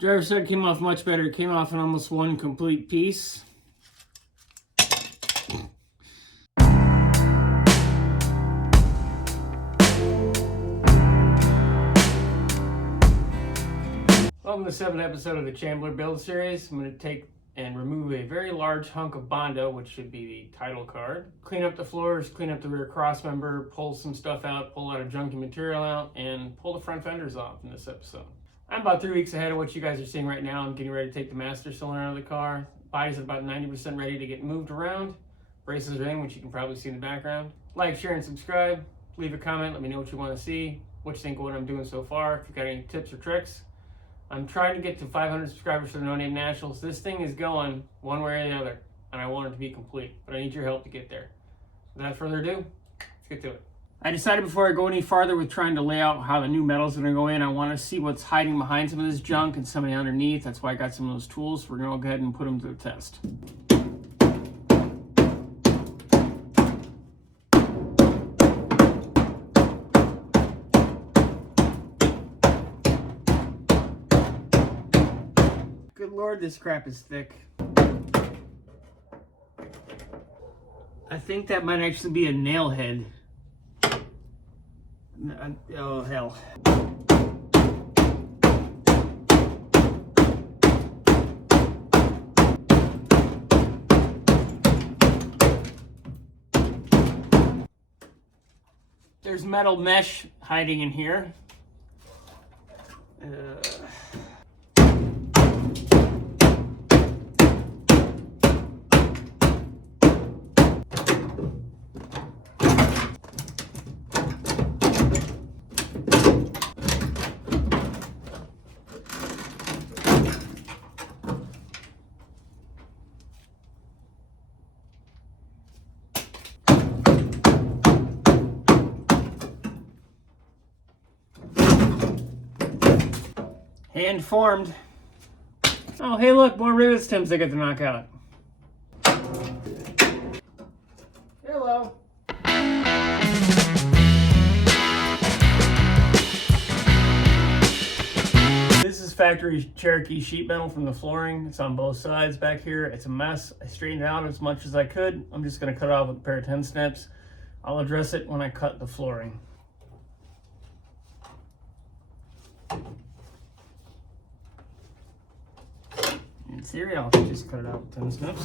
Driver's side came off much better. It came off in almost one complete piece. Welcome to the 7th episode of the Chambler build series. I'm going to take and remove a very large hunk of Bondo, which should be the title card. Clean up the floors, clean up the rear crossmember, pull some stuff out, pull out of junky material out, and pull the front fenders off in this episode. I'm about 3 weeks ahead of what you guys are seeing right now. I'm getting ready to take the master cylinder out of the car. Body's at about 90% ready to get moved around. Braces are in, which you can probably see in the background. Like, share, and subscribe. Leave a comment. Let me know what you want to see, what you think of what I'm doing so far. If you've got any tips or tricks. I'm trying to get to 500 subscribers for the No Name Nationals. This thing is going one way or the other, and I want it to be complete, but I need your help to get there. Without further ado, let's get to it. I decided before I go any farther with trying to lay out how the new metal's going to go in, I want to see what's hiding behind some of this junk and some of the underneath. That's why I got some of those tools. We're going to go ahead and put them to the test. Good Lord, this crap is thick. I think that might actually be a nail head. Oh, hell. There's metal mesh hiding in here. Hand formed. Oh, hey, look, more rivet stems I get to knock out. Hello. This is factory Cherokee sheet metal from the flooring. It's on both sides back here. It's a mess. I straightened it out as much as I could. I'm just going to cut it off with a pair of 10 snips. I'll address it when I cut the flooring. In theory, I'll just cut it out with 10 snips.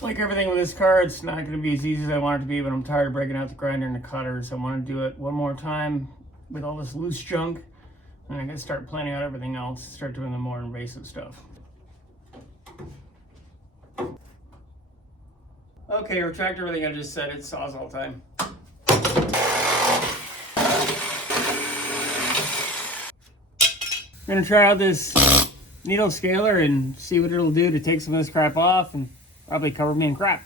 Like everything with this car, it's not going to be as easy as I want it to be, but I'm tired of breaking out the grinder and the cutter, so I want to do it one more time with all this loose junk. And I'm going to start planning out everything else, start doing the more invasive stuff. Okay, retract everything I just said. It's Sawzall time. I'm going to try out this needle scaler and see what it'll do to take some of this crap off and probably cover me in crap.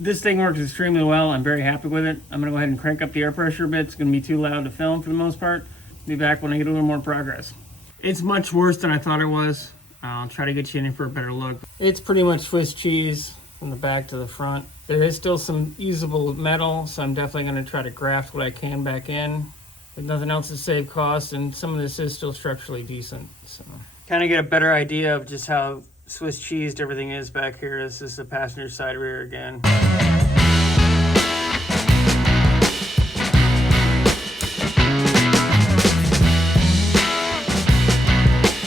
This thing works extremely well. I'm very happy with it. I'm going to go ahead and crank up the air pressure a bit. It's going to be too loud to film for the most part. Be back when I get a little more progress. It's much worse than I thought it was. I'll try to get you in for a better look. It's pretty much Swiss cheese from the back to the front. There is still some usable metal, so I'm definitely going to try to graft what I can back in. If nothing else to save costs, and some of this is still structurally decent. So kind of get a better idea of just how Swiss cheesed everything is back here. This is the passenger side rear again.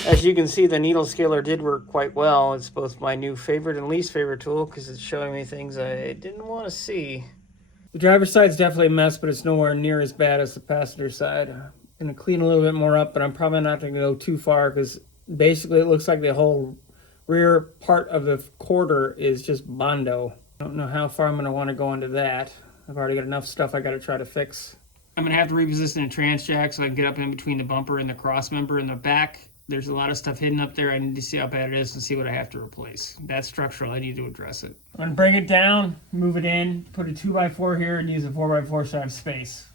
As you can see, the needle scaler did work quite well. It's both my new favorite and least favorite tool because it's showing me things I didn't want to see. The driver's side's definitely a mess, but it's nowhere near as bad as the passenger side. I'm gonna clean a little bit more up, but I'm probably not gonna go too far because basically it looks like the whole rear part of the quarter is just Bondo. I don't know how far I'm gonna want to go into that. I've already got enough stuff I gotta try to fix. I'm gonna have to reposition the trans jack so I can get up in between the bumper and the crossmember in the back. There's a lot of stuff hidden up there. I need to see how bad it is and see what I have to replace. That's structural. I need to address it. I'm gonna bring it down, move it in, put a 2x4 here, and use a 4x4 so I have space.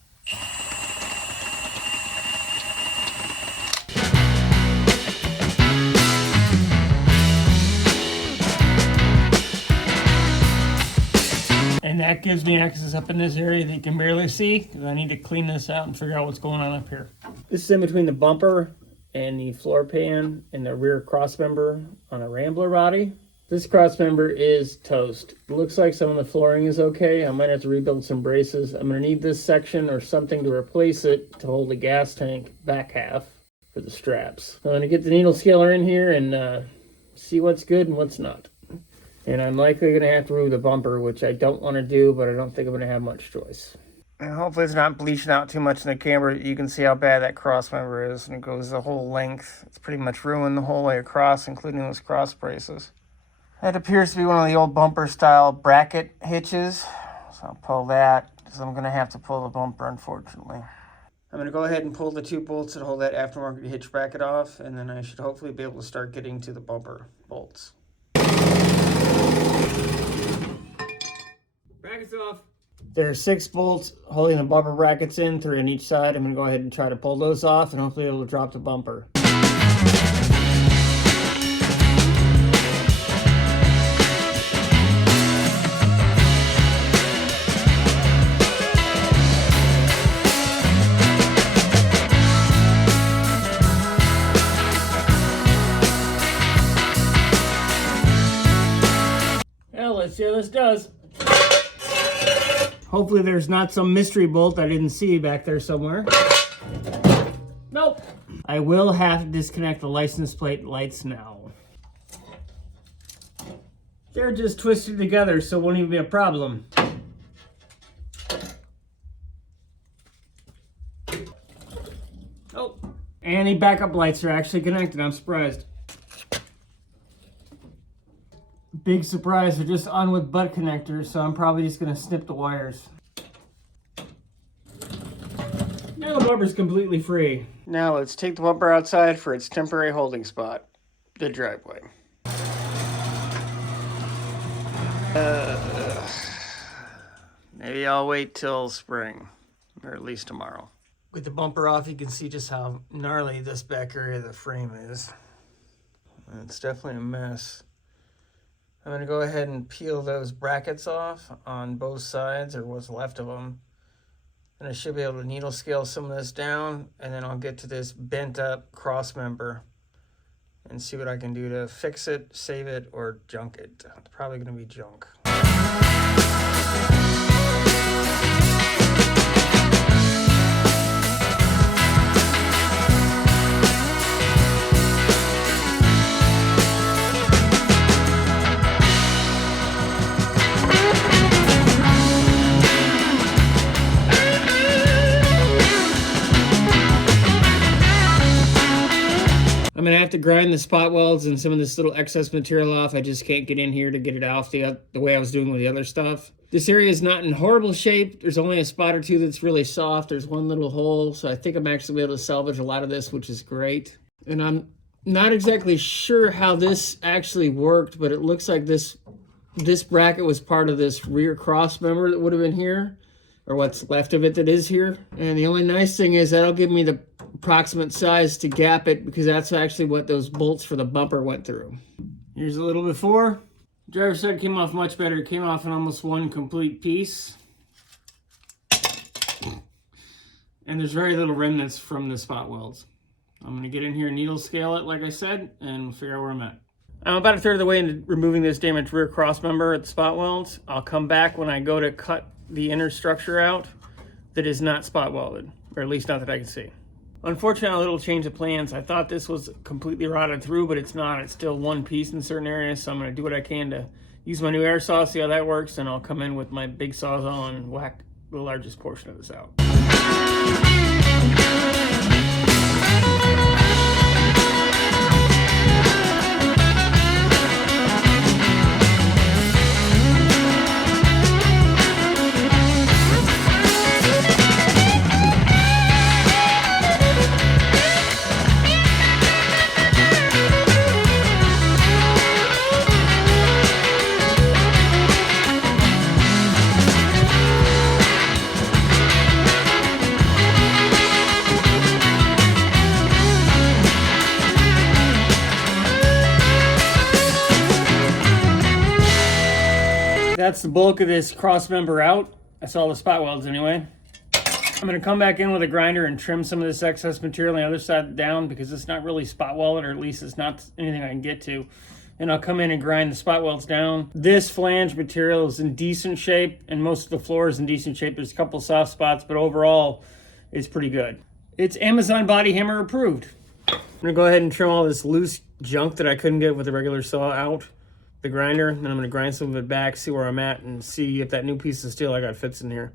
And that gives me access up in this area that you can barely see, because I need to clean this out and figure out what's going on up here. This is in between the bumper and the floor pan and the rear crossmember on a Rambler body. This crossmember is toast. It looks like some of the flooring is okay. I might have to rebuild some braces. I'm gonna need this section or something to replace it to hold the gas tank back half for the straps. I'm gonna get the needle scaler in here and see what's good and what's not. And I'm likely gonna have to remove the bumper, which I don't wanna do, but I don't think I'm gonna have much choice. And hopefully it's not bleaching out too much in the camera. You can see how bad that crossmember is, and it goes the whole length. It's pretty much ruined the whole way across, including those cross braces. That appears to be one of the old bumper style bracket hitches. So I'll pull that, because I'm gonna have to pull the bumper, unfortunately. I'm gonna go ahead and pull the 2 bolts that hold that aftermarket hitch bracket off, and then I should hopefully be able to start getting to the bumper bolts. Brackets off. There are 6 bolts holding the bumper brackets in, 3 on each side. I'm going to go ahead and try to pull those off and hopefully be able to drop the bumper. Well, let's see how this does. Hopefully there's not some mystery bolt I didn't see back there somewhere. Nope. I will have to disconnect the license plate lights now. They're just twisted together, so it won't even be a problem. Oh, and the backup lights are actually connected. I'm surprised. Big surprise, they're just on with butt connectors, so I'm probably just gonna snip the wires. Now the bumper's completely free. Now let's take the bumper outside for its temporary holding spot, the driveway. Maybe I'll wait till spring, or at least tomorrow. With the bumper off, you can see just how gnarly this back area of the frame is. It's definitely a mess. I'm going to go ahead and peel those brackets off on both sides, or what's left of them. And I should be able to needle scale some of this down, and then I'll get to this bent up cross member and see what I can do to fix it, save it, or junk it. It's probably going to be junk. I'm gonna have to grind the spot welds and some of this little excess material off. I just can't get in here to get it off the way I was doing with the other stuff. This area is not in horrible shape. There's only a spot or two that's really soft. There's one little hole, so I think I'm actually able to salvage a lot of this, which is great. And I'm not exactly sure how this actually worked, but it looks like this bracket was part of this rear cross member that would have been here, or what's left of it that is here. And the only nice thing is that'll give me the approximate size to gap it, because that's actually what those bolts for the bumper went through. Here's a little before. Driver's side came off much better. It came off in almost one complete piece. And there's very little remnants from the spot welds. I'm gonna get in here and needle scale it like I said, and figure out where I'm at. I'm about a third of the way into removing this damaged rear cross member at the spot welds. I'll come back when I go to cut the inner structure out that is not spot welded, or at least not that I can see. Unfortunately, a little change of plans. I thought this was completely rotted through, but it's not. It's still one piece in certain areas, so I'm going to do what I can to use my new air saw, see how that works, and I'll come in with my big sawzall and whack the largest portion of this out. That's the bulk of this Crossmember out. That's all the spot welds anyway. I'm going to come back in with a grinder and trim some of this excess material on the other side down because it's not really spot welded, or at least it's not anything I can get to. And I'll come in and grind the spot welds down. This flange material is in decent shape, and most of the floor is in decent shape. There's a couple soft spots, but overall it's pretty good. It's Amazon body hammer approved. I'm going to go ahead and trim all this loose junk that I couldn't get with a regular saw out the grinder, and then I'm going to grind some of it back, see where I'm at, and see if that new piece of steel I got fits in here,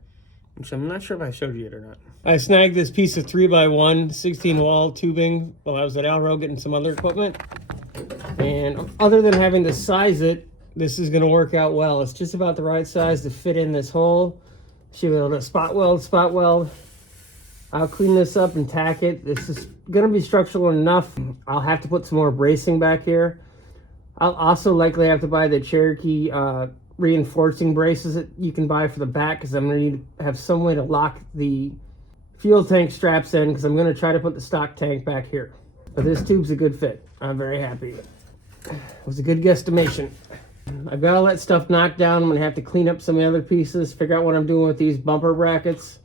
which I'm not sure if I showed you yet or not. I snagged this piece of 3x1 16 wall tubing while I was at Alro getting some other equipment, and other than having to size it, this is going to work out well. It's just about the right size to fit in this hole. Should be able to spot weld. I'll clean this up and tack it. This is going to be structural enough. I'll have to put some more bracing back here. I'll also likely have to buy the Cherokee reinforcing braces that you can buy for the back, because I'm going to need to have some way to lock the fuel tank straps in, because I'm going to try to put the stock tank back here. But this tube's a good fit. I'm very happy. It was a good guesstimation. I've got all that stuff knocked down. I'm going to have to clean up some of the other pieces, figure out what I'm doing with these bumper brackets.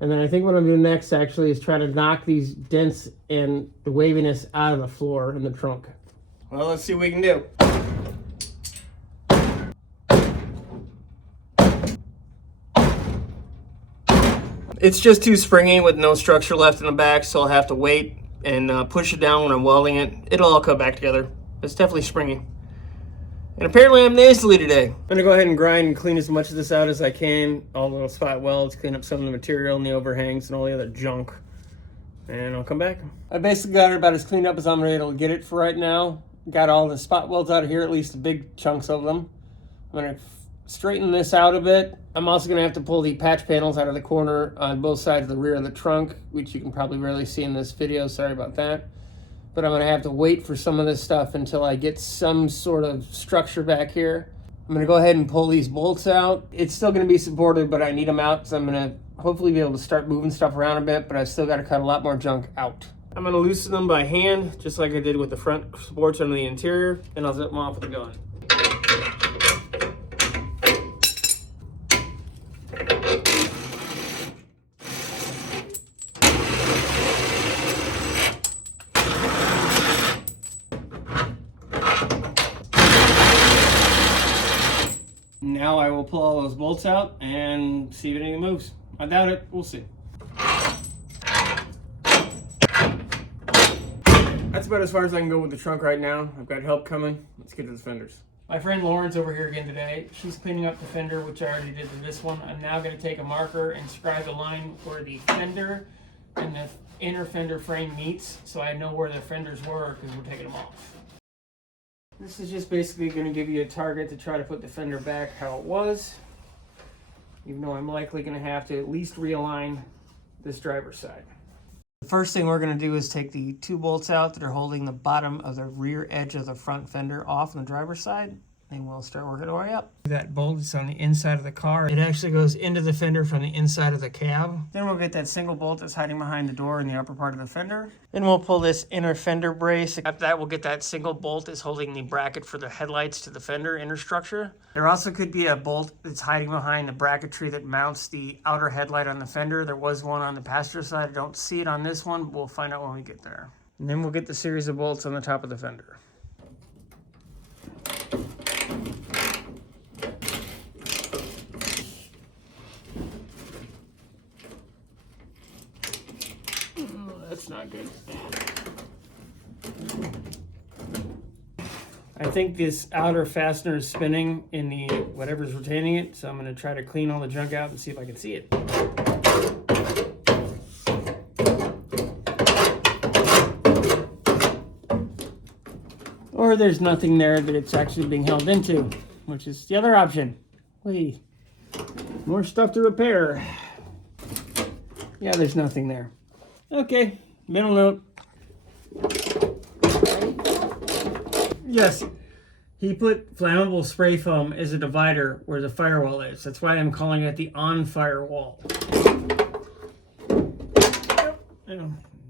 And then I think what I'm doing next actually is try to knock these dents and the waviness out of the floor and the trunk. Well, let's see what we can do. It's just too springy with no structure left in the back, so I'll have to wait and push it down when I'm welding it. It'll all cut back together. It's definitely springy. And apparently I'm nasally today. I'm gonna go ahead and grind and clean as much of this out as I can. All the little spot welds, clean up some of the material and the overhangs and all the other junk. And I'll come back. I basically got it about as cleaned up as I'm able to get it for right now. Got all the spot welds out of here, at least the big chunks of them. I'm gonna straighten this out a bit. I'm also gonna have to pull the patch panels out of the corner on both sides of the rear of the trunk, which you can probably barely see in this video, sorry about that. But I'm gonna have to wait for some of this stuff until I get some sort of structure back here. I'm gonna go ahead and pull these bolts out. It's still gonna be supported, but I need them out, so I'm gonna hopefully be able to start moving stuff around a bit, but I've still gotta cut a lot more junk out. I'm gonna loosen them by hand, just like I did with the front supports under the interior, and I'll zip them off with a gun. Now I will pull all those bolts out and see if anything moves. I doubt it, we'll see. That's about as far as I can go with the trunk right now. I've got help coming. Let's get to the fenders. My friend Lauren's over here again today. She's cleaning up the fender, which I already did to this one. I'm now going to take a marker and scribe the line where the fender and the inner fender frame meets, so I know where the fenders were because we're taking them off. This is just basically going to give you a target to try to put the fender back how it was, even though I'm likely going to have to at least realign this driver's side. The first thing we're going to do is take the two bolts out that are holding the bottom of the rear edge of the front fender off on the driver's side, and we'll start working our way up. That bolt is on the inside of the car. It actually goes into the fender from the inside of the cab. Then we'll get that single bolt that's hiding behind the door in the upper part of the fender. Then we'll pull this inner fender brace. After that, we'll get that single bolt that's holding the bracket for the headlights to the fender inner structure. There also could be a bolt that's hiding behind the bracketry that mounts the outer headlight on the fender. There was one on the passenger side. I don't see it on this one, but we'll find out when we get there. And then we'll get the series of bolts on the top of the fender. That's not good. I think this outer fastener is spinning in the whatever's retaining it, so I'm going to try to clean all the junk out and see if I can see it. Or there's nothing there that it's actually being held into, which is the other option. Whee. More stuff to repair. Yeah, there's nothing there. Okay, middle note. Yes, he put flammable spray foam as a divider where the firewall is. That's why I'm calling it the on firewall.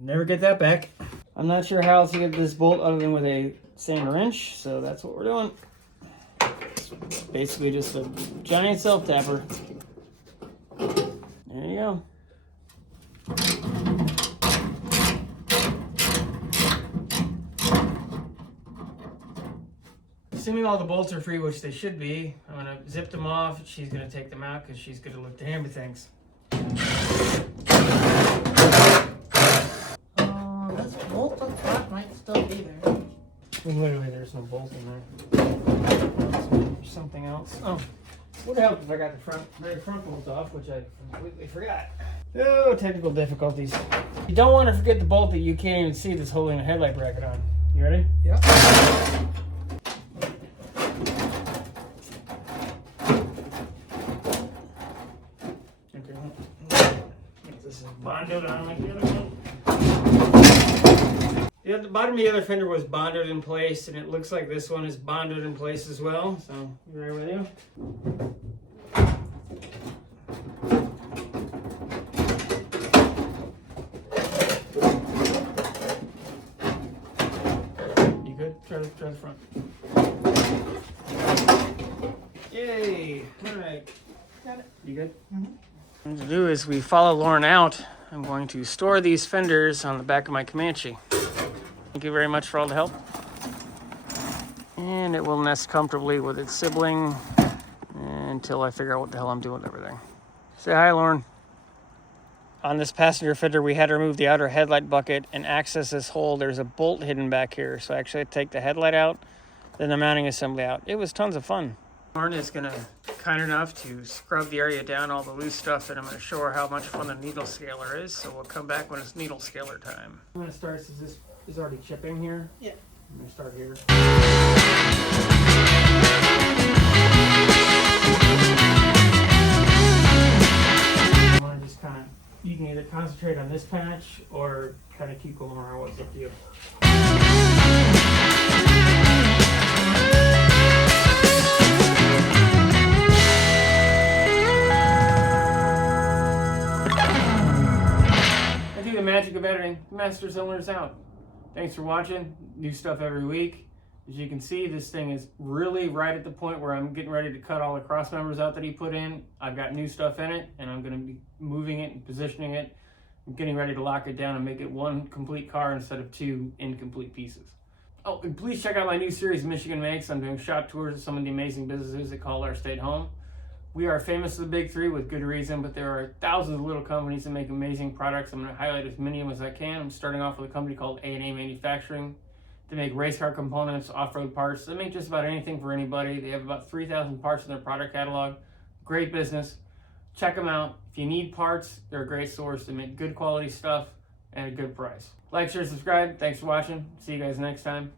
Never get that back. I'm not sure how else to get this bolt other than with a sand wrench, so that's what we're doing. It's basically just a giant self-tapper. There you go. Assuming all the bolts are free, which they should be, I'm going to zip them off. She's going to take them out because she's going to look to hammer things. This bolt up front might still be there. Literally, there's no bolt in there. Something else. Oh, would help if I got the very front bolt off, which I completely forgot. Oh, technical difficulties. You don't want to forget the bolt that you can't even see that's holding a headlight bracket on. You ready? Yep. This is Bondo on like the other one. The bottom of the other fender was bonded in place, and it looks like this one is bonded in place as well. So, you right with you? You good? Try the front. Yay! All right. Got it. You good? Mm-hmm. What I'm going to do is we follow Lauren out. I'm going to store these fenders on the back of my Comanche. Thank you very much for all the help. And it will nest comfortably with its sibling until I figure out what the hell I'm doing with everything. Say hi, Lauren. On this passenger fender, we had to remove the outer headlight bucket and access this hole. There's a bolt hidden back here. So I actually take the headlight out, then the mounting assembly out. It was tons of fun. Lauren is going to kind enough to scrub the area down, all the loose stuff, and I'm going to show her how much fun the needle scaler is. So we'll come back when it's needle scaler time. I'm going to start, since this is already chipping here. Yeah. I'm going to start here. I want to just kind of, you can either concentrate on this patch or kind of keep going around what's up to you. The magic of editing, Master Cylinders out. Thanks for watching. New stuff every week. As you can see, this thing is really right at the point where I'm getting ready to cut all the cross members out that he put in. I've got new stuff in it, and I'm going to be moving it and positioning it. I'm getting ready to lock it down and make it one complete car instead of two incomplete pieces. Oh, and please check out my new series, Michigan Makes. I'm doing shop tours of some of the amazing businesses that call our state home. We are famous as the big three with good reason, but there are thousands of little companies that make amazing products. I'm going to highlight as many of them as I can. I'm starting off with a company called A&A Manufacturing. They make race car components, off-road parts. They make just about anything for anybody. They have about 3,000 parts in their product catalog. Great business. Check them out. If you need parts, they're a great source. They make good quality stuff at a good price. Like, share, subscribe. Thanks for watching. See you guys next time.